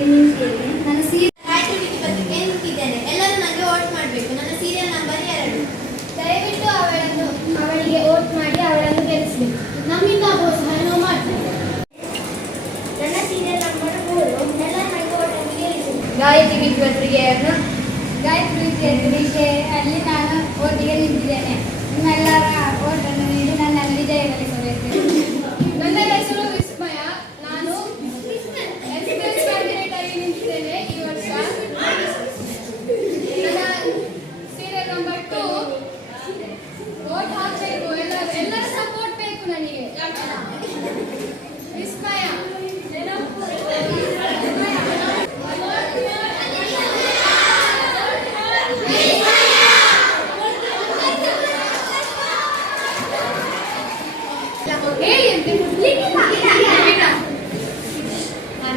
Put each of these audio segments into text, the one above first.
ನನ್ನ ಸೀರಿಯಲ್ ಗಾಯತ್ರಿ ಪತ್ರಿಕೆ ನಿಂತಿದ್ದೇನೆ. ಎಲ್ಲರೂ ನನಗೆ ವೋಟ್ ಮಾಡಬೇಕು. ನನ್ನ ಸೀರಿಯಲ್ ನಂಬರ್ 2. ದಯವಿಟ್ಟು ಅವಳಿಗೆ ವೋಟ್ ಮಾಡಿ ಅವಳನ್ನು ಗೆಲ್ಲಿಸಬೇಕು. ನಮ್ಮಿಂದ ಆಗುವ ಸಹಾಯ ನಾವು ಮಾಡ್ತೇವೆ. ನನ್ನ ಸೀರಿಯಲ್ ನಂಬರ್ 3. ಎಲ್ಲರೂ ನನಗೆ ವೋಟ್ ಮಾಡಿ ಗೆಲ್ಲಿಸಬೇಕು. ಗಾಯತ್ರಿ ಪತ್ರಿಕೆಯನ್ನು ಅಲ್ಲಿ ನಾನು ವೋಟಿಗೆ ನಿಂತಿದ್ದೇನೆ. ನಿಮ್ಮೆಲ್ಲರ ವೋಟನ್ನು ನೀಡಿ ನನ್ನನ್ನು ವಿಜಯಗಳಿಸಬೇಕು. ನನ್ನ ಹೆಸರು ವಿಸ್ಮಯ. ನಾನು ಎಕ್ಸ್ಪೀರಿಯನ್ಸ್ ಕ್ಯಾಂಡಿಡೇಟ್ ಆಗಿ ನಿಂತಿದ್ದೇನೆ ಈ ವರ್ಷ. ನನ್ನ ಸೀರಿಯಲ್ ನಂಬರ್ 2. ವೋಟ್ ಹಾಕಬೇಕು. ಎಲ್ಲರ ಸಪೋರ್ಟ್ ಬೇಕು ನನಗೆ. ವಿಸ್ಮಯ.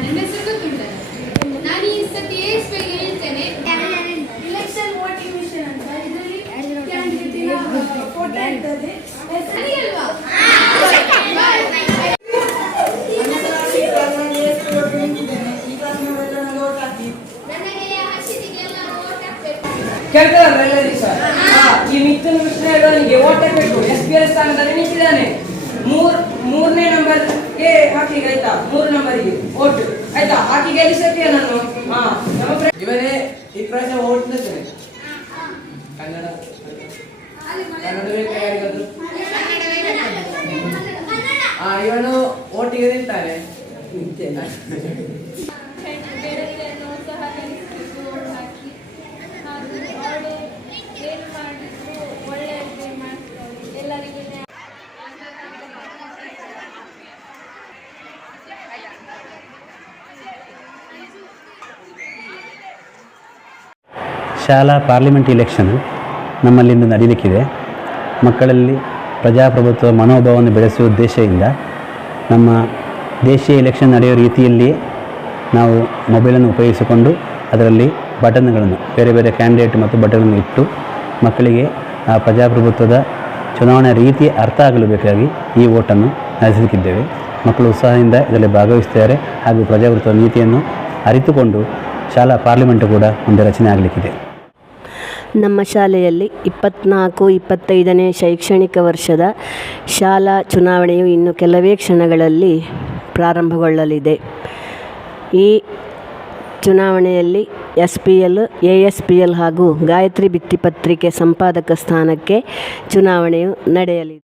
ನನ್ನ ಹೆಸರು ಗೊತ್ತುಂಟಲ್ಲ. ನಾನು ಈ ಸತಿ ಏಸ್ಬೇಕು ಹೇಳ್ತೇನೆ. ಇಲೆಕ್ಷನ್ ವೋಟಿಂಗ್ ಮಿಷನ್ ಅಂತ ಇದರಲ್ಲಿ ಕ್ಯಾಂಡಿಡೇಟ್ ಫೋಟೋ ಇರ್ತದೆ. ಸರಿಯಲ್ವಾ? ಕೇಳ್ತಾರಲ್ಲ ದಿವಸ ಈ ಮಿಥುನ್ ಕೃಷ್ಣನಿಗೆ ಓಟ್ ಹಾಕಬೇಕು. ಎಸ್ಪಿಎಲ್ ಸ್ಥಾನದಲ್ಲಿ ನಿಂತಿದ್ದಾನೆ. ಮೂರನೇ ನಂಬರ್ಗೆ ಹಾಕಿ ಆಯ್ತಾ. 3 ನಂಬರ್ಗೆ ಓಟ್ ಆಯ್ತಾ ಹಾಕಿ ಗೆಲ್ಲಿಸಕ್ಕೆ ನಾನು. ಇವರೇ ಈ ಪ್ರಾവശ്ಯ ಓಟ್ ನಿಲ್ತೇನೆ. ಕನ್ನಡವೇ ಕೈಯಾಡಿಗದು. ಇವನು ಓಟಿಗೆ ನಿಲ್ತಾನೆ. ಶಾಲಾ ಪಾರ್ಲಿಮೆಂಟ್ ಇಲೆಕ್ಷನ್ ನಮ್ಮಲ್ಲಿಂದು ನಡೆಯಲಿಕ್ಕಿದೆ. ಮಕ್ಕಳಲ್ಲಿ ಪ್ರಜಾಪ್ರಭುತ್ವ ಮನೋಭಾವವನ್ನು ಬೆಳೆಸುವ ಉದ್ದೇಶದಿಂದ ನಮ್ಮ ದೇಶೀಯ ಎಲೆಕ್ಷನ್ ನಡೆಯುವ ರೀತಿಯಲ್ಲಿ ನಾವು ಮೊಬೈಲನ್ನು ಉಪಯೋಗಿಸಿಕೊಂಡು ಅದರಲ್ಲಿ ಬಟನ್ಗಳನ್ನು ಬೇರೆ ಬೇರೆ ಕ್ಯಾಂಡಿಡೇಟ್ ಮತ್ತು ಬಟನ್ಗಳನ್ನು ಇಟ್ಟು ಮಕ್ಕಳಿಗೆ ಆ ಪ್ರಜಾಪ್ರಭುತ್ವದ ಚುನಾವಣಾ ರೀತಿ ಅರ್ಥ ಆಗಲು ಬೇಕಾಗಿ ಈ ಓಟನ್ನು ನಡೆಸಲಿಕ್ಕಿದ್ದೇವೆ. ಮಕ್ಕಳು ಉತ್ಸಾಹದಿಂದ ಇದರಲ್ಲಿ ಭಾಗವಹಿಸ್ತಾರೆ ಹಾಗೂ ಪ್ರಜಾಪ್ರಭುತ್ವ ನೀತಿಯನ್ನು ಅರಿತುಕೊಂಡು ಶಾಲಾ ಪಾರ್ಲಿಮೆಂಟ್ ಕೂಡ ಮುಂದೆ ರಚನೆ ಆಗಲಿಕ್ಕಿದೆ. ನಮ್ಮ ಶಾಲೆಯಲ್ಲಿ 24-25ನೇ ಶೈಕ್ಷಣಿಕ ವರ್ಷದ ಶಾಲಾ ಚುನಾವಣೆಯು ಇನ್ನು ಕೆಲವೇ ಕ್ಷಣಗಳಲ್ಲಿ ಪ್ರಾರಂಭಗೊಳ್ಳಲಿದೆ. ಈ ಚುನಾವಣೆಯಲ್ಲಿ SPL, ASPL ಹಾಗೂ ಗಾಯತ್ರಿ ಭಿತ್ತಿಪತ್ರಿಕೆ ಸಂಪಾದಕ ಸ್ಥಾನಕ್ಕೆ ಚುನಾವಣೆಯು ನಡೆಯಲಿದೆ.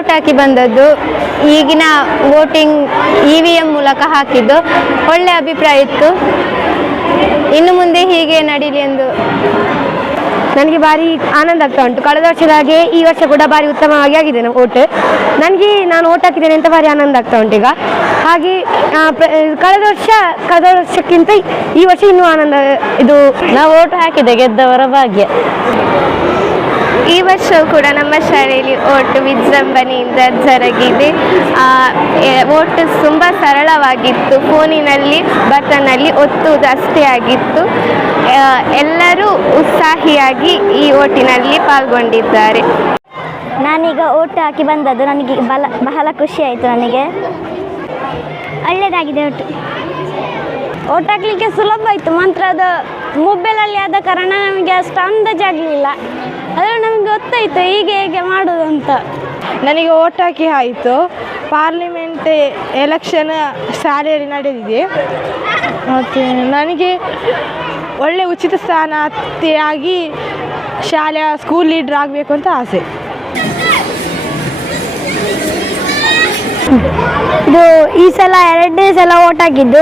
ಓಟ್ ಹಾಕಿ ಬಂದದ್ದು. ಈಗಿನ ವೋಟಿಂಗ್ EVM ಮೂಲಕ ಹಾಕಿದ್ದು. ಒಳ್ಳೆ ಅಭಿಪ್ರಾಯ ಇತ್ತು. ಇನ್ನು ಮುಂದೆ ಹೀಗೆ ನಡೀಲಿ ಎಂದು ನನಗೆ ಭಾರಿ ಆನಂದ ಆಗ್ತಾ ಉಂಟು. ಕಳೆದ ವರ್ಷದ ಹಾಗೆ ಈ ವರ್ಷ ಕೂಡ ಭಾರಿ ಉತ್ತಮವಾಗಿ ಆಗಿದೆ ಓಟ್. ನಾನು ಓಟ್ ಹಾಕಿದ್ದೇನೆ ಅಂತ ಭಾರಿ ಆನಂದ ಆಗ್ತಾ ಉಂಟು ಈಗ. ಹಾಗೆ ಕಳೆದ ವರ್ಷಕ್ಕಿಂತ ಈ ವರ್ಷ ಇನ್ನೂ ಆನಂದ. ಇದು ನಾವು ಓಟ್ ಹಾಕಿದೆ, ಗೆದ್ದವರ ಭಾಗ್ಯ. ಈ ವರ್ಷವೂ ಕೂಡ ನಮ್ಮ ಶಾಲೆಯಲ್ಲಿ ಓಟ್ ವಿಜೃಂಭಣೆಯಿಂದ ಜರುಗಿದೆ. ಓಟ್ ತುಂಬ ಸರಳವಾಗಿತ್ತು. ಫೋನಿನಲ್ಲಿ ಬಟನ್ನಲ್ಲಿ ಒತ್ತುವುದು ಅಷ್ಟೇ ಆಗಿತ್ತು. ಎಲ್ಲರೂ ಉತ್ಸಾಹಿಯಾಗಿ ಈ ಓಟಿನಲ್ಲಿ ಪಾಲ್ಗೊಂಡಿದ್ದಾರೆ. ನಾನೀಗ ಓಟ್ ಹಾಕಿ ಬಂದದ್ದು. ನನಗೆ ಬಹಳ ಖುಷಿ ಆಯಿತು. ನನಗೆ ಒಳ್ಳೆಯದಾಗಿದೆ ಓಟ್ ಹಾಕಲಿಕ್ಕೆ ಸುಲಭ ಆಯಿತು. ಮಾತ್ರ ಅದು ಮೊಬೈಲಲ್ಲಿ ಆದ ಕಾರಣ ನಮಗೆ ಅಷ್ಟು ಅಂದಾಜಾಗಲಿಲ್ಲ. ಆದರೆ ನಮಗೆ ಗೊತ್ತಾಯಿತು ಹೇಗೆ ಮಾಡೋದು ಅಂತ. ನನಗೆ ಓಟ್ ಹಾಕಿ ಆಯಿತು. ಪಾರ್ಲಿಮೆಂಟ್ ಎಲೆಕ್ಷನ್ ಶಾಲೆಯಲ್ಲಿ ನಡೆದಿದೆ. ಮತ್ತು ನನಗೆ ಒಳ್ಳೆ ಉಚಿತ ಸ್ಥಾನಾರ್ಥಿಯಾಗಿ ಶಾಲೆಯ ಸ್ಕೂಲ್ ಲೀಡ್ರ್ ಆಗಬೇಕು ಅಂತ ಆಸೆ. ಇದು ಈ ಸಲ 2ನೇ ಸಲ ಓಟ್ ಹಾಕಿದ್ದು.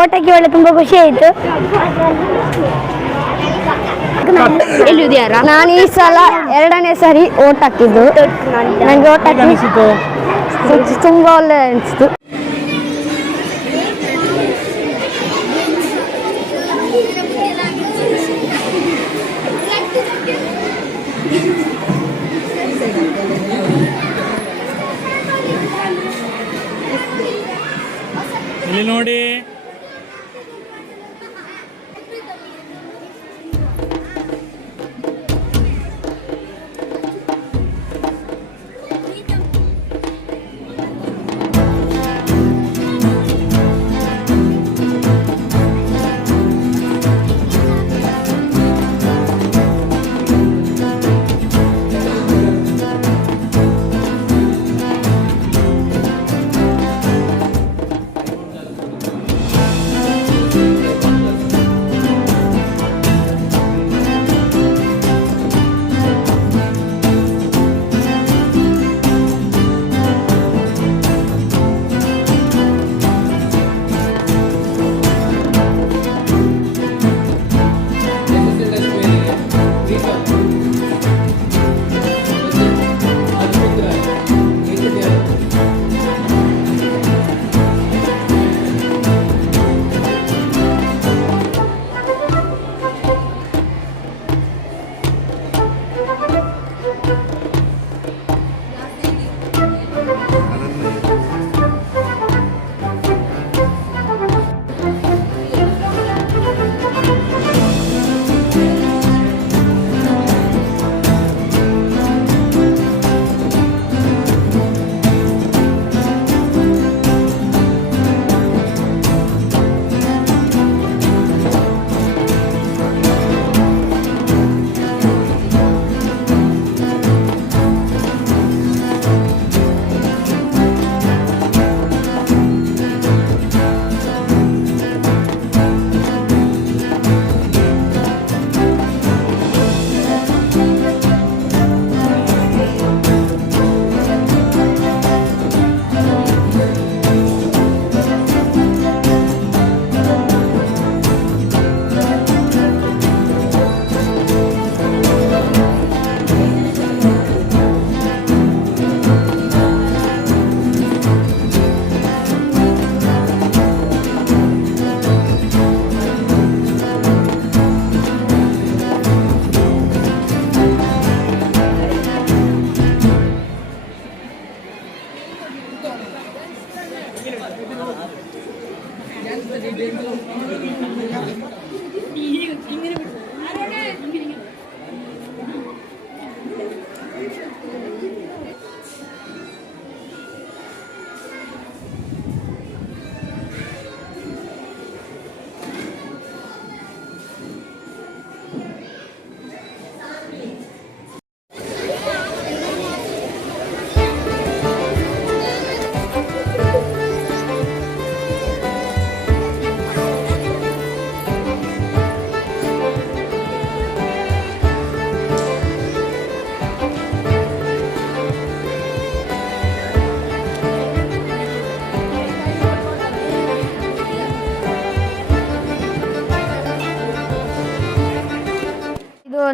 ಓಟ್ ಹಾಕಿ ಒಳ್ಳೆ ತುಂಬ ಖುಷಿ ಆಯಿತು. ನಾನು ಈ ಸಲ 2ನೇ ಸರಿ ಓಟ್ ಹಾಕಿದ್ದು. ನನಗೆ ಓಟ್ ಹಾಕಿ ತುಂಬ ಒಳ್ಳೆ ಅನಿಸ್ತು. ಇಲ್ಲಿ ನೋಡಿ,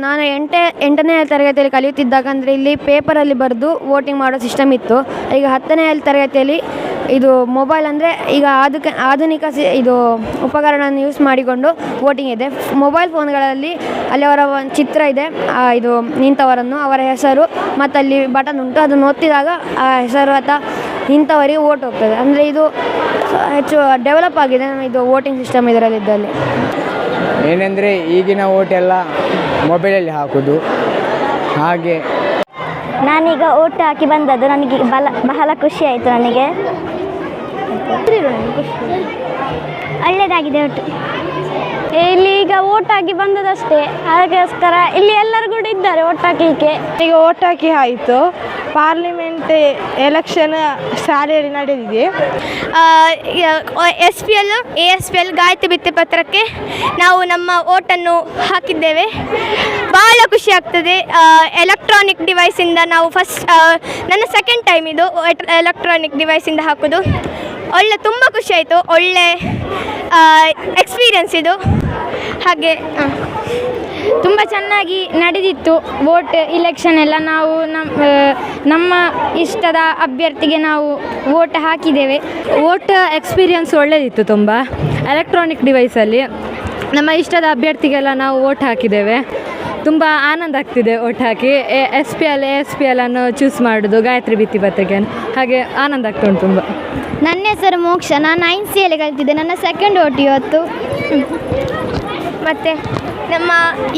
ನಾನು ಎಂಟನೇ ತರಗತಿಯಲ್ಲಿ ಕಲಿಯುತ್ತಿದ್ದಾಗ ಅಂದರೆ ಇಲ್ಲಿ ಪೇಪರಲ್ಲಿ ಬರೆದು ವೋಟಿಂಗ್ ಮಾಡೋ ಸಿಸ್ಟಮ್ ಇತ್ತು. ಈಗ 10ನೇ ತರಗತಿಯಲ್ಲಿ ಇದು ಮೊಬೈಲ್ ಅಂದರೆ ಈಗ ಆಧುನಿಕ ಇದು ಉಪಕರಣವನ್ನು ಯೂಸ್ ಮಾಡಿಕೊಂಡು ವೋಟಿಂಗ್ ಇದೆ. ಮೊಬೈಲ್ ಫೋನ್ಗಳಲ್ಲಿ ಅಲ್ಲಿ ಅವರ ಒಂದು ಚಿತ್ರ ಇದೆ, ಇದು ನಿಂತವರನ್ನು, ಅವರ ಹೆಸರು ಮತ್ತು ಅಲ್ಲಿ ಬಟನ್ ಉಂಟು, ಅದನ್ನು ಒತ್ತಿದಾಗ ಆ ಹೆಸರು ಅಥವಾ ಇಂಥವರಿಗೆ ವೋಟ್ ಹೋಗ್ತದೆ. ಅಂದರೆ ಇದು ಹೆಚ್ಚು ಡೆವಲಪ್ ಆಗಿದೆ ಇದು ವೋಟಿಂಗ್ ಸಿಸ್ಟಮ್ ಇದರಲ್ಲಿದ್ದಲ್ಲಿ. ಏನೆಂದರೆ ಈಗಿನ ವೋಟ್ ಎಲ್ಲ ಮೊಬೈಲಲ್ಲಿ ಹಾಕೋದು. ಹಾಗೆ ನಾನೀಗ ಓಟ್ ಹಾಕಿ ಬಂದದ್ದು ನನಗೆ ಬಹಳ ಖುಷಿ ಆಯಿತು. ನನಗೆ ಒಳ್ಳೆಯದಾಗಿದೆ ಒಟ್ಟು. ಇಲ್ಲಿ ಈಗ ಓಟ್ ಹಾಕಿ ಬಂದದಷ್ಟೇ, ಅದಕ್ಕೋಸ್ಕರ ಇಲ್ಲಿ ಎಲ್ಲರೂ ಕೂಡ ಇದ್ದಾರೆ ಓಟ್ ಹಾಕಲಿಕ್ಕೆ. ಈಗ ಓಟ್ ಹಾಕಿ ಆಯಿತು. ಪಾರ್ಲಿಮೆಂಟ್ ಎಲೆಕ್ಷನ್ ಶಾಲೆಯಲ್ಲಿ ನಡೆದಿದೆ. SPL ASPL ಗಾಯತ್ರಿ ಭಿತ್ತಿಪತ್ರಕ್ಕೆ ನಾವು ನಮ್ಮ ಓಟನ್ನು ಹಾಕಿದ್ದೇವೆ. ಭಾಳ ಖುಷಿ ಆಗ್ತದೆ. ಎಲೆಕ್ಟ್ರಾನಿಕ್ ಡಿವೈಸಿಂದ ನಾವು ನನ್ನ ಸೆಕೆಂಡ್ ಟೈಮ್ ಇದು ಎಲೆಕ್ಟ್ರಾನಿಕ್ ಡಿವೈಸಿಂದ ಹಾಕೋದು. ತುಂಬ ಖುಷಿ ಆಯಿತು. ಒಳ್ಳೆ ಎಕ್ಸ್ಪೀರಿಯನ್ಸ್ ಇದು. ಹಾಗೆ ತುಂಬ ಚೆನ್ನಾಗಿ ನಡೆದಿತ್ತು ವೋಟ್ ಇಲೆಕ್ಷನ್ ಎಲ್ಲ. ನಾವು ನಮ್ಮ ಇಷ್ಟದ ಅಭ್ಯರ್ಥಿಗೆ ನಾವು ವೋಟ್ ಹಾಕಿದ್ದೇವೆ. ವೋಟ್ ಎಕ್ಸ್ಪೀರಿಯನ್ಸ್ ಒಳ್ಳೆಯದಿತ್ತು ತುಂಬ. ಎಲೆಕ್ಟ್ರಾನಿಕ್ ಡಿವೈಸಲ್ಲಿ ನಮ್ಮ ಇಷ್ಟದ ಅಭ್ಯರ್ಥಿಗೆಲ್ಲ ನಾವು ವೋಟ್ ಹಾಕಿದ್ದೇವೆ. ತುಂಬ ಆನಂದ ಆಗ್ತಿದೆ ವೋಟ್ ಹಾಕಿ. SPL ASPL ಅನ್ನು ಚೂಸ್ ಮಾಡೋದು, ಗಾಯತ್ರಿ ಭಿತ್ತಿಪತ್ರಿಕೆಯನ್ನು, ಹಾಗೆ ಆನಂದ ಆಗ್ತಾ ಉಂಟು ತುಂಬ. ನನ್ನ ಹೆಸರು ಮೋಕ್ಷ, ನಾನು 9C ಕಲಿತಿದ್ದೆ. ನನ್ನ ಸೆಕೆಂಡ್ ವೋಟ್ ಇವತ್ತು. ಮತ್ತು ನಮ್ಮ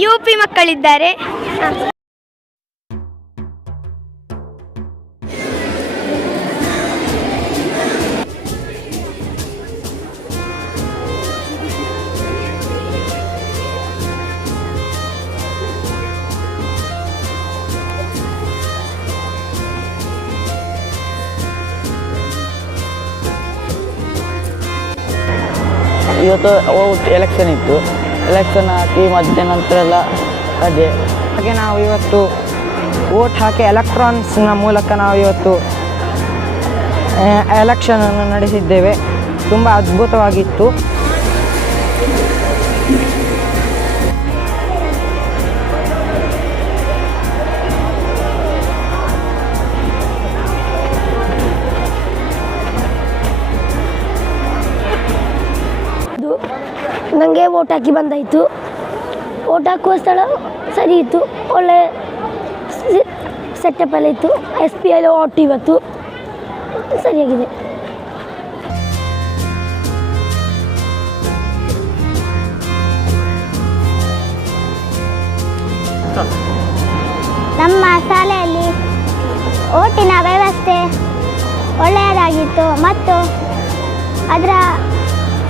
UP ಮಕ್ಕಳಿದ್ದಾರೆ. ಇವತ್ತು ಎಲೆಕ್ಷನ್ ಇತ್ತು. ಎಲೆಕ್ಷನ್ ಹಾಕಿ ಮಧ್ಯಾಹ್ನ ನಂತರ ಎಲ್ಲ ಹಾಗೆ ನಾವು ಇವತ್ತು ವೋಟ್ ಹಾಕಿ ಎಲೆಕ್ಟ್ರಾನಿಕ್ಸ್ನ ಮೂಲಕ ನಾವು ಇವತ್ತು ಎಲೆಕ್ಷನನ್ನು ನಡೆಸಿದ್ದೇವೆ. ತುಂಬ ಅದ್ಭುತವಾಗಿತ್ತು. ನನಗೆ ವೋಟ್ ಹಾಕಿ ಬಂದಾಯಿತು. ವೋಟ್ ಹಾಕುವ ಸ್ಥಳ ಸರಿ ಇತ್ತು, ಒಳ್ಳೆ ಸೆಟಪ್ ಎಲ್ಲ ಇತ್ತು. SPL ವೋಟ್ ಇವತ್ತು ಸರಿಯಾಗಿದೆ. ನಮ್ಮ ಶಾಲೆಯಲ್ಲಿ ಓಟಿನ ವ್ಯವಸ್ಥೆ ಒಳ್ಳೆಯದಾಗಿತ್ತು ಮತ್ತು ಅದರ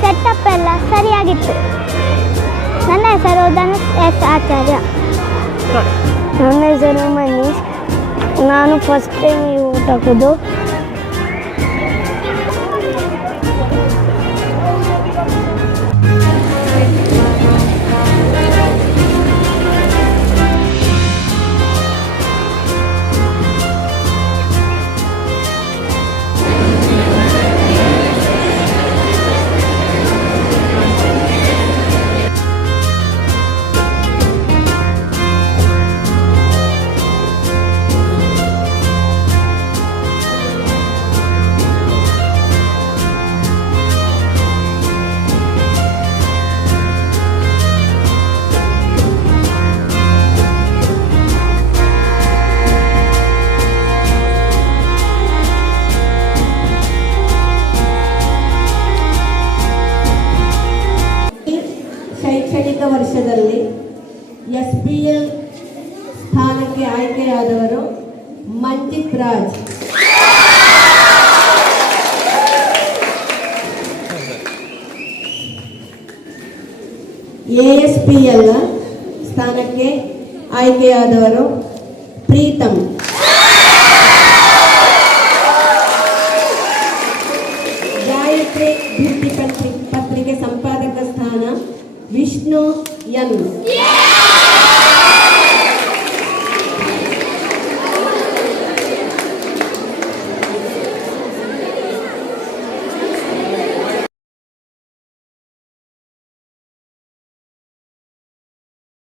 ಸೆಟಪ್ ಎಲ್ಲ ಸರಿಯಾಗಿತ್ತು. ನನ್ನ ಹೆಸರು ಧನುಷ್ S ಆಚಾರ್ಯ. ನನ್ನ ಹೆಸರು ಮನೀಶ್. ನಾನು ಫಸ್ಟ್ ಟೈಮ್ ವೋಟ್ ಹಾಕೋದು. ಶೈಕ್ಷಣಿಕ ವರ್ಷದಲ್ಲಿ SPL ಸ್ಥಾನಕ್ಕೆ ಆಯ್ಕೆಯಾದವರು ಮಂಜಿತ್ ರಾಜ್. ASPL ಸ್ಥಾನಕ್ಕೆ ಆಯ್ಕೆಯಾದವರು ಪ್ರೀತಮ್. ಗಾಯತ್ರಿ ಭಿತ್ತಿಪತ್ರಿಕೆ ಸಂಪಾದಕ ಸ್ಥಾನ ವಿಷ್ಣು N.